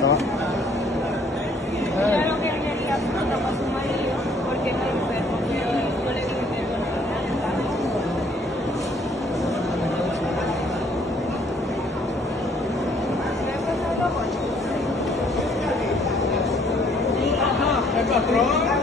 Ça va? Claro que quería preguntar para su marido porque está enfermo, pero yo le dije que no Ajá, el patrón.